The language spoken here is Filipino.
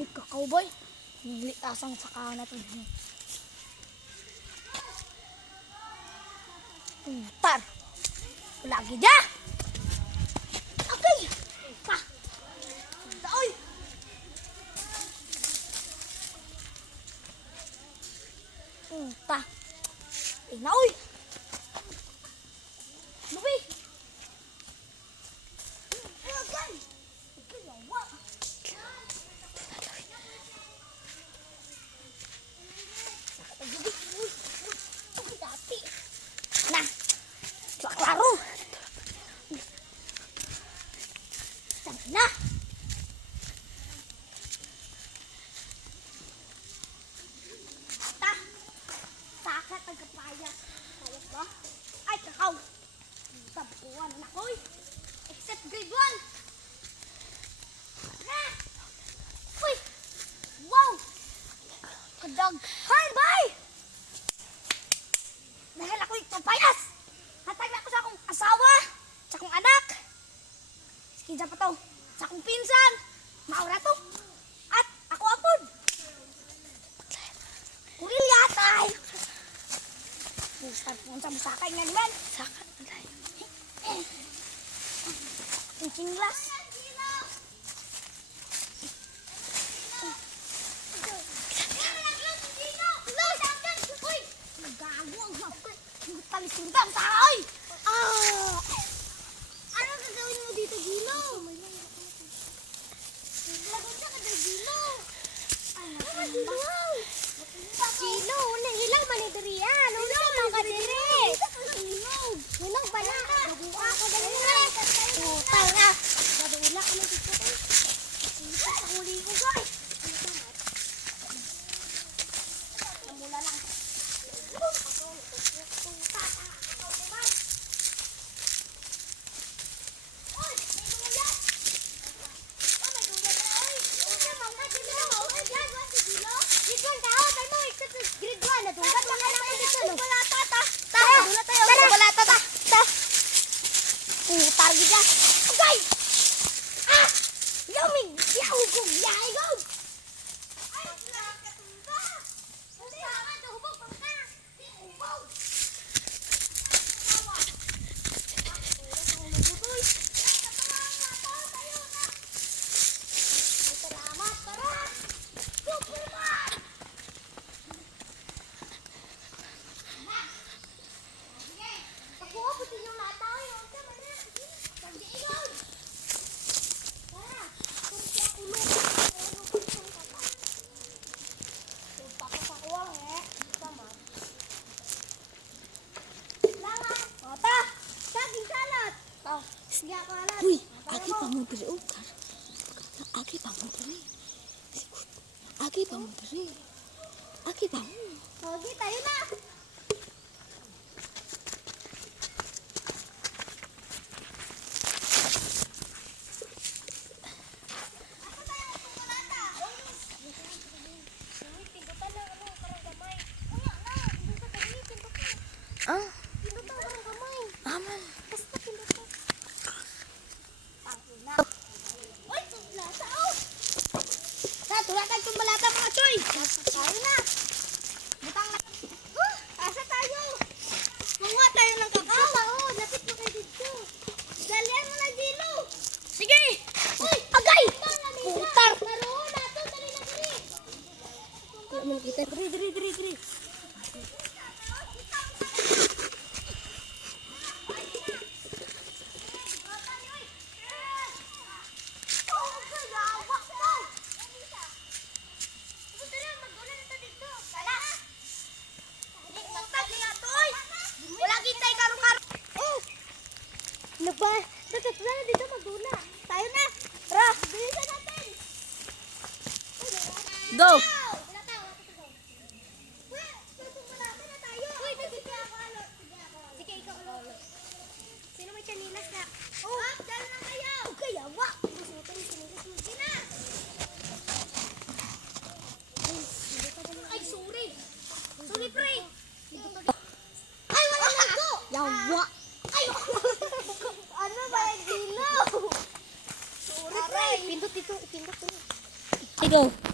Init ka, cowboy. Asang saka na ito. Tar. Lagi dia. Okay. Pa. Daoy. Ta. Inaoy. Lubi. Nah, klaro. Nah. Ta. Takat ang kapayas. Payas ba? Ay, kakaw. Tabuan na koy. Except grade 1. Na. Uy. Wow. Kadag. Hi, bye. Dahil ako'y kapayas. Hatag na ako sa akong asawa. Sa akong anak. Sikidya pa to. Sa akong pinsan. Maura to. At ako apod. Kurilya tay. Bustad po sa musakay nga naman. Sakat na tayo. Ang singlas. Talisindang tayo! Ano gagawin mo dito, Gino? Lagot na ka dito, Gino. Ano ka, Gino? Gino, nahilang manidiriya. Nunong mga dire. Nunong ba na? Nabuha ka dali na. Utang na. Nabuha ka na dito. Huli ko, guys. Namula lang. Target ya. Okay. Ah! Yummy. Yahoo! Yahoo! Ay, katumba. Hindi ka hubog pa ka. Hubog. Salamat, tara. Superman. Pakuha po yung lataw yun. Uy, agi pa mo diri og. Agi pa mo diri. Agi pa mo diri. Agi pa mo. Ogi, tayo na. Ah, Pindutan orang gamay. aman. Basta pindutan. Pangina. Oy, lata oh. Sa tulakan tong balata mga choy. Tayo na. Butang na. Asa tayo? Manguha tayo ng kakao. Oo, lapit mo kay dito. Dalian mo na Gino. Sige. Uy, agay. Putar. Karoon nato dali na diri. Kuno kita diri. Nagba, dapat na dito magdula. Tayo na. Tara, bilisan natin. Go. Sige, ikaw ulo. Sino may chanilas na? Oh, dala na kayo. Okay, awa. Ay, sorry. Sorry, pre. Ay, wala na ako. Yawa. Ay, ano ba yung Gino? Sorry, pre. Pindot ito. Go.